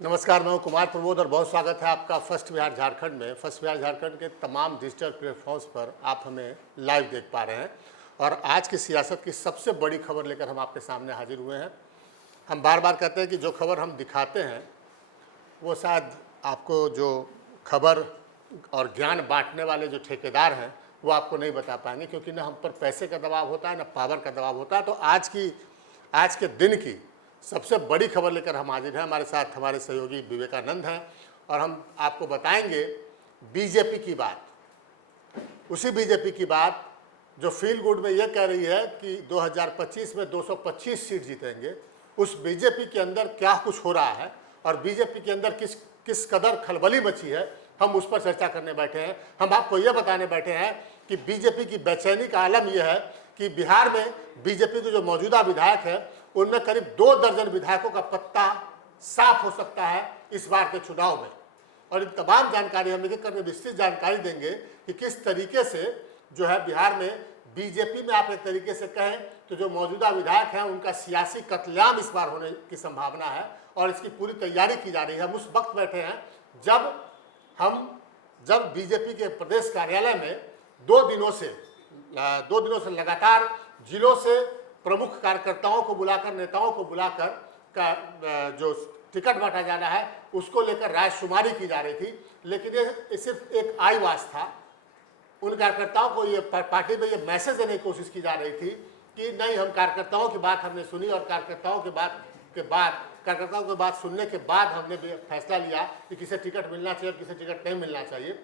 नमस्कार, मैं हूं कुमार प्रमोद और बहुत स्वागत है आपका फर्स्ट बिहार झारखंड में। फर्स्ट बिहार झारखंड के तमाम डिजिटल प्लेटफॉर्म्स पर आप हमें लाइव देख पा रहे हैं और आज की सियासत की सबसे बड़ी खबर लेकर हम आपके सामने हाजिर हुए हैं। हम बार बार कहते हैं कि जो खबर हम दिखाते हैं वो शायद आपको जो खबर और ज्ञान बांटने वाले जो ठेकेदार हैं वो आपको नहीं बता पाएंगे, क्योंकि ना हम पर पैसे का दबाव होता है ना पावर का दबाव होता है। तो आज के दिन की सबसे बड़ी खबर लेकर हम हाजिर हैं। हमारे साथ हमारे सहयोगी विवेकानंद हैं और हम आपको बताएंगे बीजेपी की बात, उसी बीजेपी की बात जो फील गुड में यह कह रही है कि 2025 में 225 सीट जीतेंगे। उस बीजेपी के अंदर क्या कुछ हो रहा है और बीजेपी के अंदर किस कदर खलबली मची है, हम उस पर चर्चा करने बैठे हैं। हम आपको यह बताने बैठे हैं कि बीजेपी की बेचैनी का आलम यह है कि बिहार में बीजेपी के जो मौजूदा विधायक है उनमें करीब 2 दर्जन विधायकों का पत्ता साफ हो सकता है इस बार के चुनाव में। और इन तमाम जानकारी हम एक करके विस्तृत जानकारी देंगे कि किस तरीके से जो है बिहार में बीजेपी में आप एक तरीके से कहें तो जो मौजूदा विधायक हैं उनका सियासी कत्लेआम इस बार होने की संभावना है और इसकी पूरी तैयारी की जा रही है। हम उस वक्त बैठे हैं जब बीजेपी के प्रदेश कार्यालय में 2 दिनों से लगातार जिलों से प्रमुख कार्यकर्ताओं को बुलाकर, नेताओं को बुलाकर का जो टिकट बांटा जाना है उसको लेकर रायशुमारी की जा रही थी। लेकिन ये सिर्फ एक आईवास था। उन कार्यकर्ताओं को ये पार्टी में ये मैसेज देने की कोशिश की जा रही थी कि नहीं, हम कार्यकर्ताओं की बात हमने सुनी और कार्यकर्ताओं की बात सुनने के बाद हमने फैसला लिया कि किसे टिकट मिलना चाहिए और किसे टिकट नहीं मिलना चाहिए।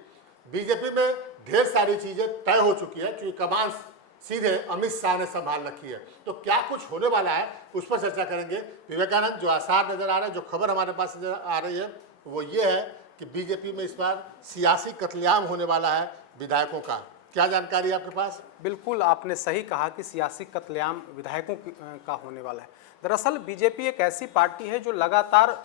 बीजेपी में ढेर सारी चीज़ें तय हो चुकी है क्योंकि कमान सीधे अमित शाह ने संभाल रखी है। तो क्या कुछ होने वाला है उस पर चर्चा करेंगे। विवेकानंद, जो आसार नजर आ रहे हैं, जो खबर हमारे पास नजर आ रही है वो ये है कि बीजेपी में इस बार सियासी कत्लेआम होने वाला है विधायकों का। क्या जानकारी है आपके पास? बिल्कुल, आपने सही कहा कि सियासी कत्लेआम विधायकों का होने वाला है। दरअसल बीजेपी एक ऐसी पार्टी है जो लगातार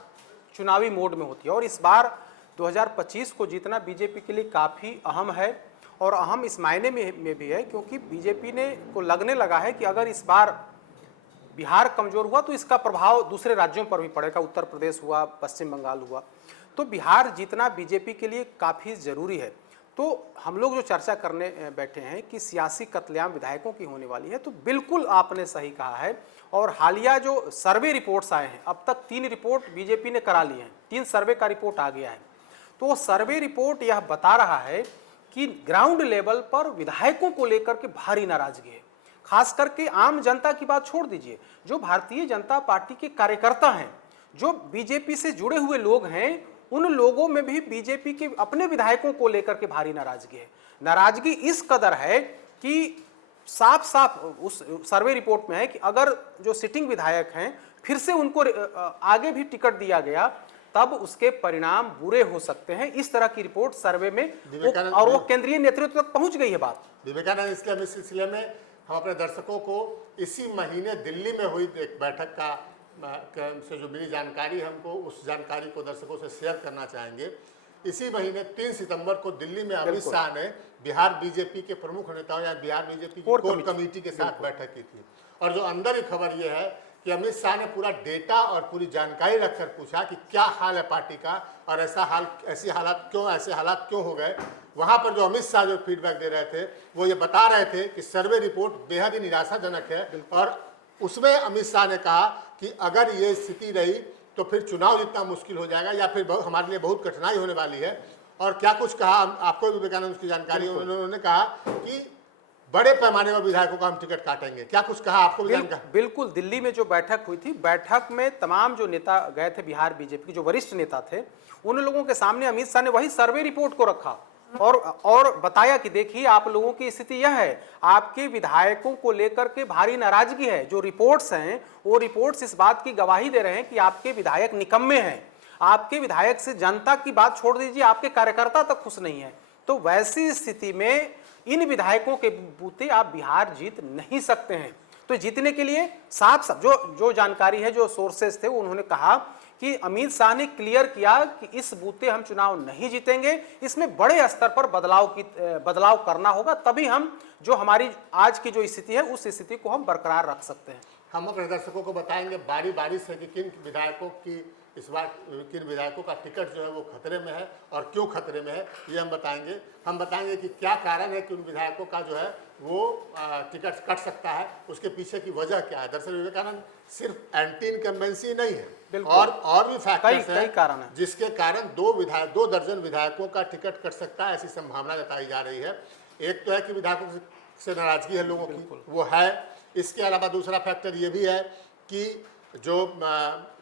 चुनावी मोड में होती है और इस बार 2025 को जीतना बीजेपी के लिए काफ़ी अहम है। और अहम इस मायने में भी है क्योंकि बीजेपी को लगने लगा है कि अगर इस बार बिहार कमजोर हुआ तो इसका प्रभाव दूसरे राज्यों पर भी पड़ेगा। उत्तर प्रदेश हुआ, पश्चिम बंगाल हुआ, तो बिहार जीतना बीजेपी के लिए काफ़ी ज़रूरी है। तो हम लोग जो चर्चा करने बैठे हैं कि सियासी कत्लेआम विधायकों की होने वाली है, तो बिल्कुल आपने सही कहा है। और हालिया जो सर्वे रिपोर्ट्स आए हैं, अब तक 3 रिपोर्ट बीजेपी ने करा ली हैं, 3 सर्वे का रिपोर्ट आ गया है। तो सर्वे रिपोर्ट यह बता रहा है कि ग्राउंड लेवल पर विधायकों को लेकर के भारी नाराजगी है। खास करके आम जनता की बात छोड़ दीजिए, जो भारतीय जनता पार्टी के कार्यकर्ता हैं, जो बीजेपी से जुड़े हुए लोग हैं, उन लोगों में भी बीजेपी के अपने विधायकों को लेकर के भारी नाराजगी है। नाराजगी इस कदर है कि साफ साफ उस सर्वे रिपोर्ट में है कि अगर जो सिटिंग विधायक हैं फिर से उनको आगे भी टिकट दिया गया तब उसके परिणाम बुरे हो सकते हैं। इस तरह की रिपोर्ट सर्वे में और वो केंद्रीय नेतृत्व तक पहुंच गई है बात। विवेकानंद, इस सिलसिले में हम अपने दर्शकों को इसी महीने दिल्ली में हुई एक बैठक से जो मिली जानकारी, हमको उस जानकारी को दर्शकों से शेयर करना चाहेंगे। इसी महीने 3 सितंबर को दिल्ली में अमित शाह ने बिहार बीजेपी के प्रमुख नेताओं या बिहार बीजेपी की कोर कमेटी के साथ बैठक की थी। और जो अंदर ही खबर यह है कि अमित शाह ने पूरा डेटा और पूरी जानकारी रखकर पूछा कि क्या हाल है पार्टी का और ऐसे हालात क्यों हो गए। वहाँ पर जो अमित शाह जो फीडबैक दे रहे थे वो ये बता रहे थे कि सर्वे रिपोर्ट बेहद ही निराशाजनक है और उसमें अमित शाह ने कहा कि अगर ये स्थिति रही तो फिर चुनाव जीतना मुश्किल हो जाएगा या फिर हमारे लिए बहुत कठिनाई होने वाली है। और क्या कुछ कहा आपको विवेकानंद की जानकारी, उन्होंने कहा कि बड़े पैमाने पर विधायकों का हम टिकट काटेंगे। क्या कुछ कहा आपको भी जानकारी? बिल्कुल, दिल्ली में जो बैठक हुई थी, बैठक में तमाम जो नेता गए थे बिहार बीजेपी के जो वरिष्ठ नेता थे, उन लोगों के सामने अमित शाह ने वही सर्वे रिपोर्ट को रखा और बताया कि देखिए आप लोगों की स्थिति यह है, आपके विधायकों को लेकर के भारी नाराजगी है। जो रिपोर्ट्स हैं वो रिपोर्ट्स इस बात की गवाही दे रहे हैं कि आपके विधायक निकम्मे हैं। आपके विधायक से जनता की बात छोड़ दीजिए, आपके कार्यकर्ता तक खुश नहीं है। तो वैसी स्थिति में इन विधायकों के बूते आप बिहार जीत नहीं सकते हैं। तो जीतने के लिए साफ जो जानकारी है, जो सोर्सेस थे, उन्होंने कहा कि अमित शाह ने क्लियर किया कि इस बूते हम चुनाव नहीं जीतेंगे, इसमें बड़े स्तर पर बदलाव करना होगा, तभी हम जो हमारी आज की जो स्थिति है उस स्थिति को हम बरकरार रख सकते हैं। हम अपने दर्शकों को बताएंगे बारी बारी से कि किन विधायकों की इस बार किन विधायकों का टिकट जो है वो खतरे में है और क्यों खतरे में है, ये हम बताएंगे कि क्या कारण है कि उन विधायकों का जो है वो टिकट कट सकता है, उसके पीछे की वजह क्या है। दरअसल विवेकानंद सिर्फ एंटी इनकम्बेंसी नहीं है, और भी फैक्टर्स कई कारण हैं जिसके कारण 2 दर्जन विधायकों का टिकट कट सकता है, ऐसी संभावना जताई जा रही है। एक तो है कि विधायकों से नाराजगी है लोगों की, वो है। इसके अलावा दूसरा फैक्टर ये भी है कि जो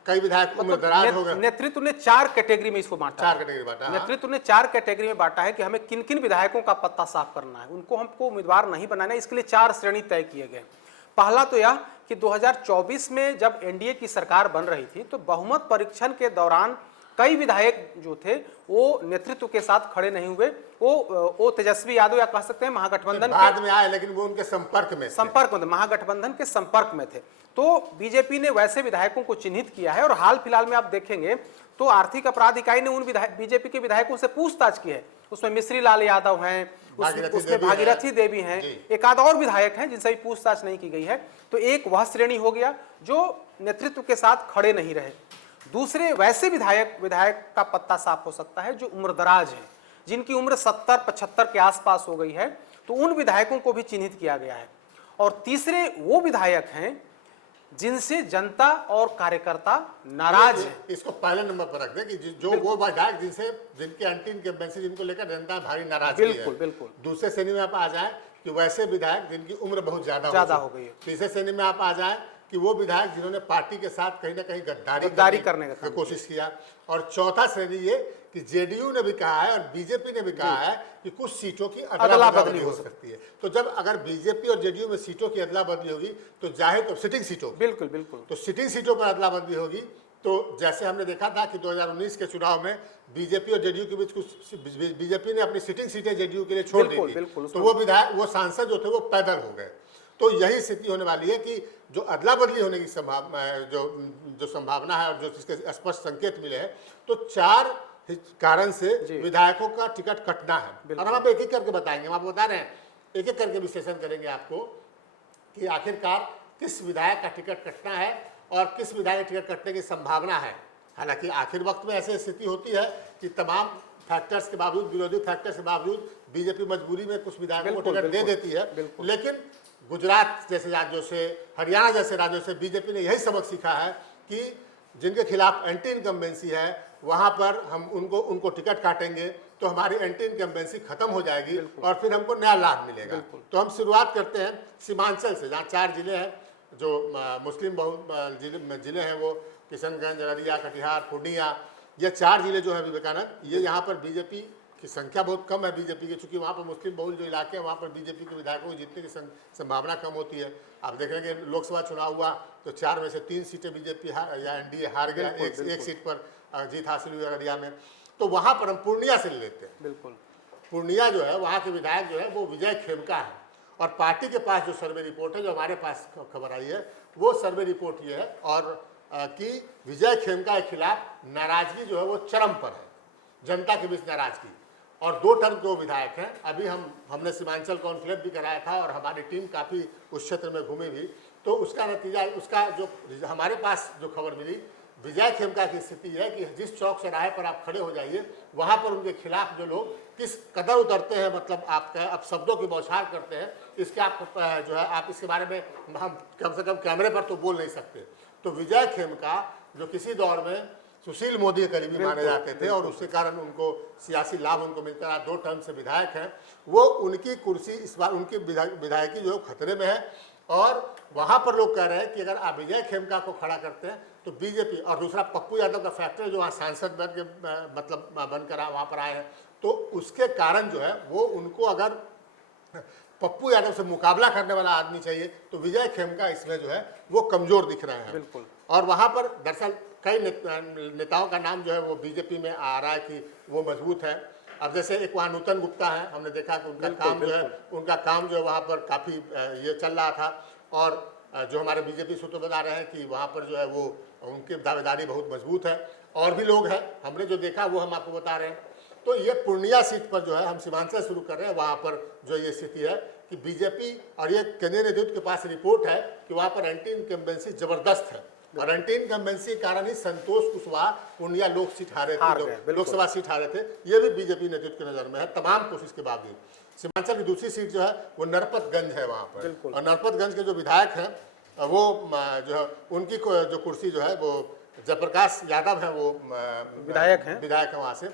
कई विधायक उम्र दराज हो गए। नेतृत्व ने 4 कैटेगरी में इसको बांटा, 4 कैटेगरी बांटा। नेतृत्व ने 4 कैटेगरी में बांटा है कि हमें किन किन विधायकों का पत्ता साफ करना है, उनको हमको उम्मीदवार नहीं बनाना है। इसके लिए 4 श्रेणी तय किए गए। पहला तो यह कि 2024 में जब एनडीए की सरकार बन रही थी तो बहुमत परीक्षण के दौरान कई विधायक जो थे वो नेतृत्व के साथ खड़े नहीं हुए। वो तेजस्वी यादव या कह सकते हैं महागठबंधन बाद में आए, लेकिन वो उनके संपर्क में महागठबंधन के संपर्क में थे। तो बीजेपी ने वैसे विधायकों को चिन्हित किया है और हाल फिलहाल में आप देखेंगे तो आर्थिक अपराध इकाई ने उन बीजेपी के विधायकों से पूछताछ की है। उसमें मिश्री लाल यादव हैं, उसमें भागीरथी देवी हैं, एक आध और विधायक हैं जिनसे भी पूछताछ नहीं की गई है। तो एक वह श्रेणी हो गया जो नेतृत्व के साथ खड़े नहीं रहे। दूसरे वैसे विधायक का पत्ता साफ हो सकता है जो उम्रदराज हैं, जिनकी उम्र 70-75 के आसपास हो गई है, तो उन विधायकों को भी चिन्हित किया गया है। और तीसरे वो विधायक हैं जिनसे जनता और कार्यकर्ता नाराज है। इसको पहले नंबर पर रख दे कि जो वो विधायक जिनके एंटी इनकम्बेंसी जिनको लेकर जनता भारी नाराज है। बिल्कुल। दूसरे श्रेणी में आप आ जाए कि वैसे विधायक जिनकी उम्र बहुत ज्यादा हो गई है। तीसरे श्रेणी में आप आ जाए कि वो विधायक जिन्होंने पार्टी के साथ कहीं ना कहीं गद्दारी करने का कोशिश किया। और चौथा श्रेणी ये कि जेडीयू ने भी कहा है और बीजेपी ने भी कहा है कि कुछ सीटों की अदला बदली हो सकती है। तो जब अगर बीजेपी और जेडीयू में सीटों की अदला बदली होगी तो जाहिर तो सिटिंग सीटों, बिल्कुल तो सिटिंग सीटों पर अदला बदली होगी। तो जैसे हमने देखा था कि 2019 के चुनाव में बीजेपी और जेडीयू के बीच कुछ बीजेपी ने अपनी सिटिंग सीटें जेडीयू के लिए छोड़ दी थी, तो वो विधायक वो सांसद जो थे वो पैदल हो गए। तो यही स्थिति होने वाली है कि जो अदला बदली होने की जो संभावना है और जो जिसके स्पष्ट संकेत मिले हैं, तो 4 कारण से विधायकों का टिकट कटना है। और हम आप एक एक करके बताएंगे, हम आपको बता रहे हैं, एक एक करके विश्लेषण करेंगे आपको कि आखिरकार किस विधायक का टिकट कटना है और किस विधायक का टिकट कटने की संभावना है। हालांकि आखिर वक्त में ऐसी स्थिति होती है कि तमाम फैक्टर्स के बावजूद, विरोधी फैक्टर्स के बावजूद बीजेपी मजबूरी में कुछ विधायकों को टिकट दे देती है। लेकिन गुजरात जैसे राज्यों से, हरियाणा जैसे राज्यों से बीजेपी ने यही सबक सीखा है कि जिनके खिलाफ एंटी इनकम्बेंसी है वहां पर हम उनको टिकट काटेंगे तो हमारी एंटी इनकम्बेंसी खत्म हो जाएगी और फिर हमको नया लाभ मिलेगा। तो हम शुरुआत करते हैं सीमांचल से, जहाँ 4 जिले हैं जो मुस्लिम बहुल जिले हैं, वो किशनगंज, अररिया, कटिहार, पूर्णिया, ये 4 जिले जो है विवेकानंद, ये यहाँ पर बीजेपी की संख्या बहुत कम है बीजेपी की, चूंकि वहाँ पर मुस्लिम बहुल जो इलाके हैं वहाँ पर बीजेपी के विधायकों को जीतने की संभावना कम होती है। आप देख रहे हैं कि लोकसभा चुनाव हुआ तो 4 में से 3 सीटें बीजेपी या एनडीए हार गया, एक सीट पर जीत हासिल हुई अररिया में। तो वहाँ पर हम पूर्णिया से ले लेते हैं। पूर्णिया जो है वहाँ के विधायक जो है वो विजय खेमका है और पार्टी के पास जो सर्वे रिपोर्ट है, जो हमारे पास खबर आई है, वो सर्वे रिपोर्ट ये है और कि विजय खेमका के खिलाफ नाराजगी जो है वो चरम पर है, जनता के बीच नाराजगी। और 2 टर्म 2 विधायक हैं। अभी हमने सीमांचल कॉन्क्लेव भी कराया था और हमारी टीम काफ़ी उस क्षेत्र में घूमी भी, तो उसका नतीजा, उसका जो हमारे पास जो खबर मिली, विजय खेमका की स्थिति है कि जिस चौक चौराहे पर आप खड़े हो जाइए वहाँ पर उनके खिलाफ जो लोग किस कदर उतरते हैं, मतलब आप शब्दों की बौछार करते हैं, इसके आप जो है आप इसके बारे में हम कम से कम कैमरे पर तो बोल नहीं सकते। तो विजय खेमका जो किसी दौर में सुशील मोदी के करीबी माने जाते थे और उसके कारण उनको सियासी लाभ उनको मिलता रहा, 2 टर्म से विधायक हैं, वो उनकी कुर्सी इस बार उनकी विधायकी जो खतरे में है। और वहाँ पर लोग कह रहे हैं कि अगर आप विजय खेमका को खड़ा करते हैं तो बीजेपी, और दूसरा पप्पू यादव का फैक्टर जो वहाँ सांसद बन के मतलब बनकर वहाँ पर आए हैं, तो उसके कारण जो है वो उनको अगर पप्पू यादव से मुकाबला करने वाला आदमी चाहिए तो विजय खेमका इसमें जो है वो कमजोर दिख रहे हैं। और वहाँ पर दरअसल कई नेताओं का नाम जो है वो बीजेपी में आ रहा है कि वो मजबूत है। अब जैसे एक वहाँ नूतन गुप्ता है, हमने देखा कि उनका काम जो है वहाँ पर काफ़ी ये चल रहा था। और जो हमारे बीजेपी सूत्र बता रहे हैं कि वहाँ पर जो है वो उनकी दावेदारी बहुत मजबूत है। और भी लोग हैं, हमने जो देखा वो हम आपको बता रहे हैं। तो ये पूर्णिया सीट पर जो है हम सीमांचल शुरू कर रहे हैं, वहाँ पर जो ये स्थिति है कि बीजेपी, और ये केंद्रीय नेतृत्व के पास रिपोर्ट है कि वहाँ पर एंटी इनकम्बेंसी जबरदस्त है और एंटी इनकम्बेंसी के कारण ही संतोष कुशवाहा पूर्णिया लोक सीट हारे हार थे, गए, बिल्कुल। लोकसभा सीट हारे थे। ये भी बीजेपी नेतृत्व की नजर में है तमाम कोशिश के बावजूद। सीमांचल की दूसरी सीट जो है वो नरपतगंज है वहाँ पर, बिल्कुल। और नरपतगंज के जो विधायक हैं वो जो है उनकी जो कुर्सी जो है वो जयप्रकाश यादव है, वो विधायक हैं वहाँ से,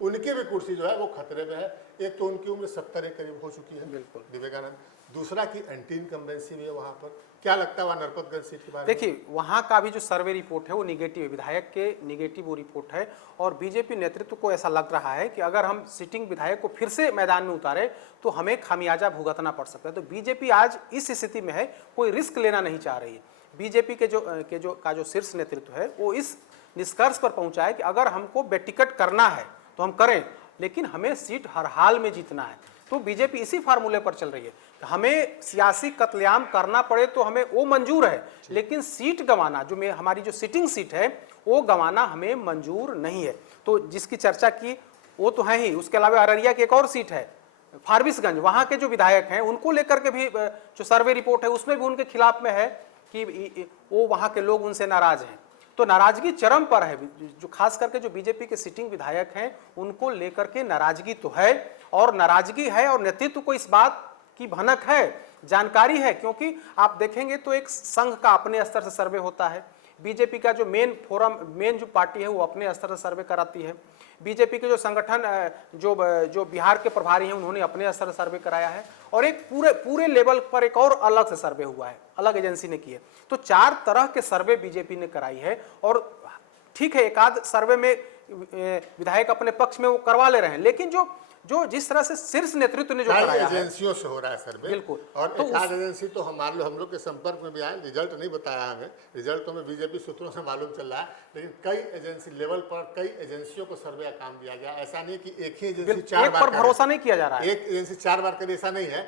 उनकी भी कुर्सी जो है वो खतरे में है। एक तो उनकी उम्र 70 के करीब हो चुकी है, बिल्कुल। विवेकानंद, दूसरा की एंटी इनकम्बेंसी भी है वहाँ पर। क्या लगता है वहाँ नरपतगंज सीट के बारे में? देखिए, वहाँ का भी जो सर्वे रिपोर्ट है वो निगेटिव है, विधायक के निगेटिव वो रिपोर्ट है। और बीजेपी नेतृत्व को ऐसा लग रहा है कि अगर हम सिटिंग विधायक को फिर से मैदान में उतारे तो हमें खामियाजा भुगतना पड़ सकता है। तो बीजेपी आज इस स्थिति में है, कोई रिस्क लेना नहीं चाह रही है। बीजेपी के जो शीर्ष नेतृत्व है वो इस निष्कर्ष पर पहुंचा है कि अगर हमको बेटिकट करना है तो हम करें, लेकिन हमें सीट हर हाल में जीतना है। तो बीजेपी इसी फार्मूले पर चल रही है, हमें सियासी कत्लेआम करना पड़े तो हमें वो मंजूर है, लेकिन सीट गंवाना, हमारी जो सिटिंग सीट है वो गंवाना हमें मंजूर नहीं है। तो जिसकी चर्चा की वो तो है ही, उसके अलावा अररिया की एक और सीट है फारबिसगंज, वहाँ के जो विधायक हैं उनको लेकर के भी जो सर्वे रिपोर्ट है उसमें भी उनके खिलाफ में है कि वो वहाँ के लोग उनसे नाराज हैं। तो नाराजगी चरम पर है, जो खास करके जो बीजेपी के सिटिंग विधायक हैं उनको लेकर के नाराजगी तो है, और नाराजगी है और नेतृत्व को इस बात की भनक है, जानकारी है। क्योंकि आप देखेंगे तो एक संघ का अपने स्तर से सर्वे होता है, बीजेपी का जो मेन जो पार्टी है वो अपने स्तर से सर्वे कराती है, बीजेपी के जो संगठन जो बिहार के प्रभारी हैं उन्होंने अपने स्तर से सर्वे कराया है, और एक पूरे लेवल पर एक और अलग से सर्वे हुआ है, अलग एजेंसी ने की है। तो 4 तरह के सर्वे बीजेपी ने कराई है, और ठीक है एक आध सर्वे में विधायक अपने पक्ष में वो करवा ले रहे हैं, लेकिन जो जिस तरह से शीर्ष नेतृत्व ने जो कराया है, एजेंसियों से हो रहा है सर्वे, बिल्कुल। और तो एक एजेंसी तो हम लोग के संपर्क में भी आए, रिजल्ट नहीं बताया हमें, रिजल्ट तो हमें बीजेपी सूत्रों से मालूम चल रहा है, लेकिन कई एजेंसी लेवल पर कई एजेंसियों को सर्वे का काम दिया गया। ऐसा नहीं कि एक ही एजेंसी 4 बार पर भरोसा नहीं किया जा रहा है, एक एजेंसी 4 बार करे, ऐसा नहीं है।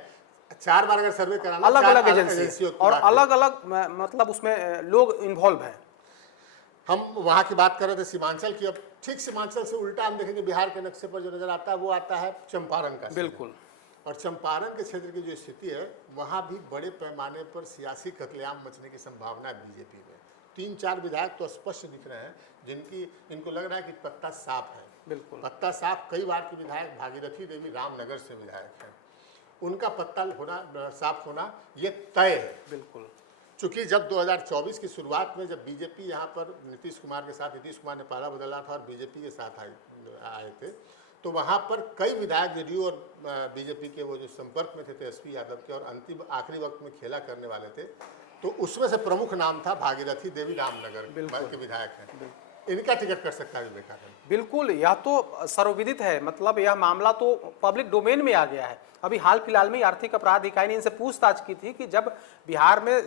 4 बार अगर सर्वे कराना, अलग अलग एजेंसी और अलग अलग मतलब उसमें लोग इन्वॉल्व है। हम वहाँ की बात कर रहे थे सीमांचल की, अब ठीक सीमांचल से उल्टा हम देखेंगे बिहार के नक्शे पर जो नजर आता है वो आता है चंपारण का। बिल्कुल। और चंपारण के क्षेत्र की जो स्थिति है वहाँ भी बड़े पैमाने पर सियासी कत्लेआम मचने की संभावना है बीजेपी में। 3-4 विधायक तो स्पष्ट दिख रहे हैं इनको लग रहा है कि पत्ता साफ है। बिल्कुल पत्ता साफ। कई बार के विधायक भागीरथी देवी रामनगर से विधायक हैं, उनका पत्ता साफ होना ये तय है। बिल्कुल। चूंकि जब 2024 की शुरुआत में जब बीजेपी यहाँ पर नीतीश कुमार के साथ, नीतीश कुमार ने पहला बदला था और बीजेपी के साथ आए थे, तो वहाँ पर कई विधायक जेडीयू और बीजेपी के वो जो संपर्क में थे तेजस्वी यादव के, और अंतिम आखिरी वक्त में खेला करने वाले थे, तो उसमें से प्रमुख नाम था भागीरथी देवी रामनगर के विधायक हैं। इनका टिकट कर सकता है विवेकानंद। बिल्कुल, यह तो सर्वविदित है, मतलब यह मामला तो पब्लिक डोमेन में आ गया है। अभी हाल फिलहाल में आर्थिक अपराध इकाई ने इनसे पूछताछ की थी कि जब बिहार में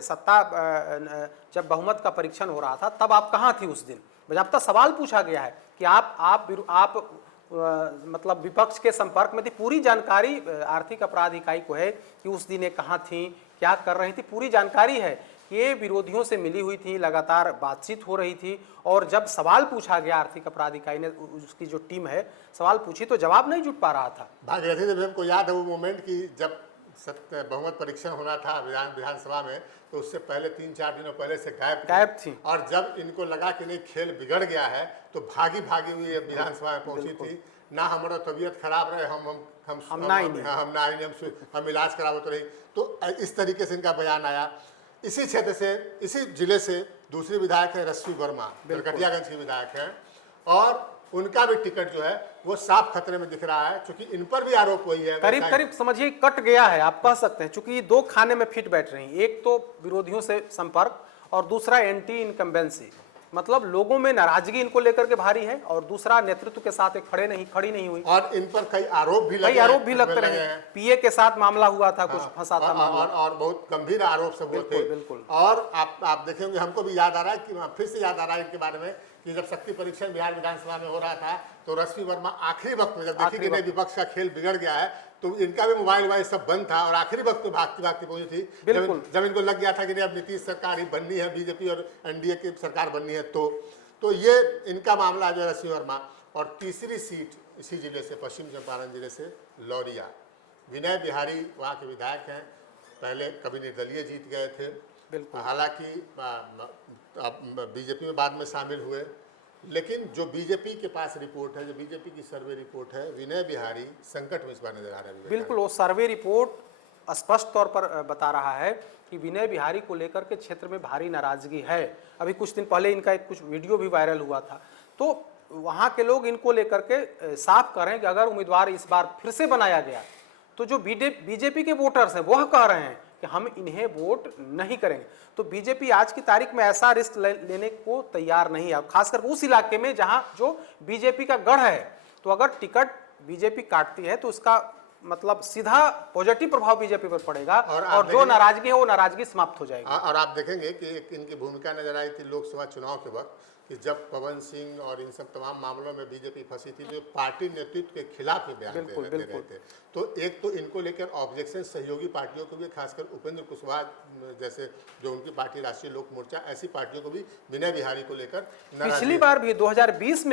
जब बहुमत का परीक्षण हो रहा था तब आप कहाँ थी उस दिन। बजाबता सवाल पूछा गया है कि आप मतलब विपक्ष के संपर्क में थी। पूरी जानकारी आर्थिक अपराध इकाई को है कि उस दिन ये कहाँ थी, क्या कर रही थी, पूरी जानकारी है। ये विरोधियों से मिली हुई थी, लगातार बातचीत हो रही थी, और जब सवाल पूछा गया आर्थिक अपराध इकाई ने, उसकी जो टीम है सवाल पूछी तो जवाब नहीं जुट पा रहा था। भागीरथी देवी हमको याद है वो मोमेंट कि जब बहुमत परीक्षण होना था विधानसभा में, तो उससे पहले 3-4 दिनों पहले से गायब थी, और जब इनको लगा कि नहीं खेल बिगड़ गया है तो भागी हुई विधानसभा में पहुंची थी। ना हमारा तबीयत खराब रहे, हम इलाज करावत रही, तो इस तरीके से इनका बयान आया। इसी क्षेत्र से, इसी जिले से दूसरी विधायक है रश्मि वर्मा, नरकटियागंज की विधायक हैं, और उनका भी टिकट जो है वो साफ खतरे में दिख रहा है, क्योंकि इन पर भी आरोप वही है, करीब समझिए कट गया है, आप कह सकते हैं, क्योंकि ये 2 खाने में फिट बैठ रही हैं। एक तो विरोधियों से संपर्क और दूसरा एंटी इनकम्बेंसी, मतलब लोगों में नाराजगी इनको लेकर के भारी है, और दूसरा नेतृत्व के साथ एक खड़ी नहीं हुई, और इन पर कई आरोप भी लगते रहे। पीए के साथ मामला हुआ था, कुछ फंसा था मामला, और बहुत गंभीर आरोप सब हुए थे। बिल्कुल। और आप देखेंगे, हमको भी याद आ रहा है कि फिर से याद आ रहा है इनके बारे में कि जब शक्ति परीक्षण बिहार विधानसभा में हो रहा था तो रश्मि वर्मा आखिरी वक्त में जब देखी कि नहीं विपक्ष का खेल बिगड़ गया है, तो इनका भी मोबाइल सब बंद था, और आखिरी वक्त में भागती पहुंची थी, जब इनको लग गया था कि नहीं अब नीतीश सरकार ही बननी है, बीजेपी और एनडीए की सरकार बननी है, तो ये इनका मामला जो रश्मि वर्मा। और तीसरी सीट इसी जिले से, पश्चिम चंपारण जिले से लौरिया, विनय बिहारी वहाँ के विधायक हैं, पहले कभी निर्दलीय जीत गए थे, हालांकि अब बीजेपी में बाद में शामिल हुए, लेकिन जो बीजेपी के पास रिपोर्ट है, जो बीजेपी की सर्वे रिपोर्ट है, विनय बिहारी संकट में इस बार नजर आ रहा है। बिल्कुल, वो सर्वे रिपोर्ट स्पष्ट तौर पर बता रहा है कि विनय बिहारी को लेकर के क्षेत्र में भारी नाराजगी है। अभी कुछ दिन पहले इनका एक कुछ वीडियो भी वायरल हुआ था, तो वहाँ के लोग इनको लेकर के साफ कर रहे हैं कि अगर उम्मीदवार इस बार फिर से बनाया गया तो जो बीजेपी के वोटर्स हैं वह कह रहे हैं कि हम इन्हें वोट नहीं करेंगे। तो बीजेपी आज की तारीख में ऐसा रिस्क लेने को तैयार नहीं है, खासकर उस इलाके में जहां जो बीजेपी का गढ़ है। तो अगर टिकट बीजेपी काटती है तो उसका मतलब सीधा पॉजिटिव प्रभाव बीजेपी पर पड़ेगा और जो नाराजगी है वो नाराजगी समाप्त हो जाएगी। और आप देखेंगे कि एक इनकी भूमिका नजर आई थी लोकसभा चुनाव के वक्त कि जब पवन सिंह और इन सब तमाम मामलों में बीजेपी फंसी थी, जो पार्टी नेतृत्व के खिलाफ ही बयान दे रहे थे। तो एक तो इनको लेकर ऑब्जेक्शन सहयोगी पार्टियों को भी, खासकर उपेंद्र कुशवाहा जैसे जो उनकी पार्टी राष्ट्रीय लोक मोर्चा, ऐसी पार्टियों को भी विनय बिहारी को लेकर पिछली बार भी 2020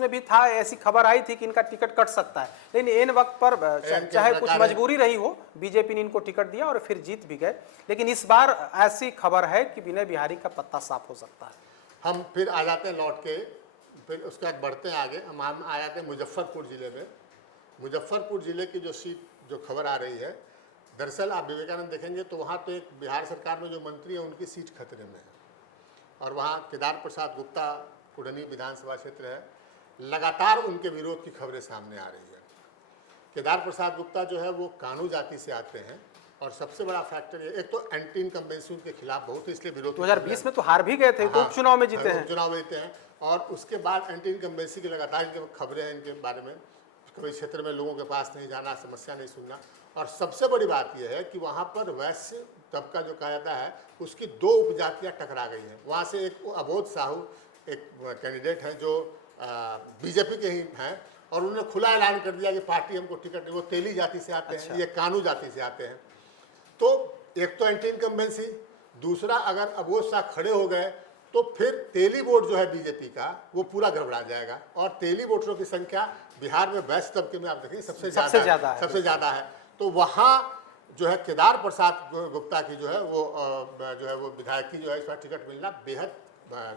में भी था, ऐसी खबर आई थी कि इनका टिकट कट सकता है, लेकिन इन वक्त पर चाहे कुछ मजबूरी रही हो बीजेपी ने इनको टिकट दिया और फिर जीत भी गए। लेकिन इस बार ऐसी खबर है कि विनय बिहारी का पत्ता साफ हो सकता है। हम फिर आ जाते हैं लौट के, फिर उसके बाद बढ़ते हैं आगे। हम आ जाते हैं मुजफ्फरपुर ज़िले में। मुजफ्फरपुर ज़िले की जो सीट, जो खबर आ रही है, दरअसल आप विवेकानंद देखेंगे तो वहाँ तो एक बिहार सरकार में जो मंत्री हैं उनकी सीट खतरे में है, और वहाँ केदार प्रसाद गुप्ता कुढ़नी विधानसभा क्षेत्र है। लगातार उनके विरोध की खबरें सामने आ रही है। केदार प्रसाद गुप्ता जो है वो कानू जाति से आते हैं, और सबसे बड़ा फैक्टर ये, एक तो एंटी इनकम्बेंसी के खिलाफ बहुत, इसलिए विरोध 2020 में तो हार भी गए थे, तो उपचुनाव में जीते हैं, उपचुनाव जीते हैं। और उसके बाद एंटी इनकम्बेंसी की लगातार खबरें हैं इनके बारे में, कभी क्षेत्र में लोगों के पास नहीं जाना, समस्या नहीं सुनना। और सबसे बड़ी बात यह है कि वहाँ पर वैश्य तबका जो कहा जाता है उसकी दो उपजातियाँ टकरा गई हैं। वहाँ से एक अबोध साहू एक कैंडिडेट हैं जो बीजेपी के ही हैं, और उन्होंने खुला ऐलान कर दिया कि पार्टी हमको टिकट नहीं। वो तेली जाति से आते हैं, ये कानू जाति से आते हैं। तो एक तो एंटी इनकम्बेंसी, दूसरा अगर अबोध शाह खड़े हो गए तो फिर तेली वोट जो है बीजेपी का वो पूरा गड़बड़ा जाएगा। और तेली वोटरों की संख्या बिहार में वैश्य तबके में आप देखेंगे सबसे ज़्यादा है। तो वहाँ जो है केदार प्रसाद गुप्ता की जो है वो विधायक की जो है इस बार टिकट मिलना बेहद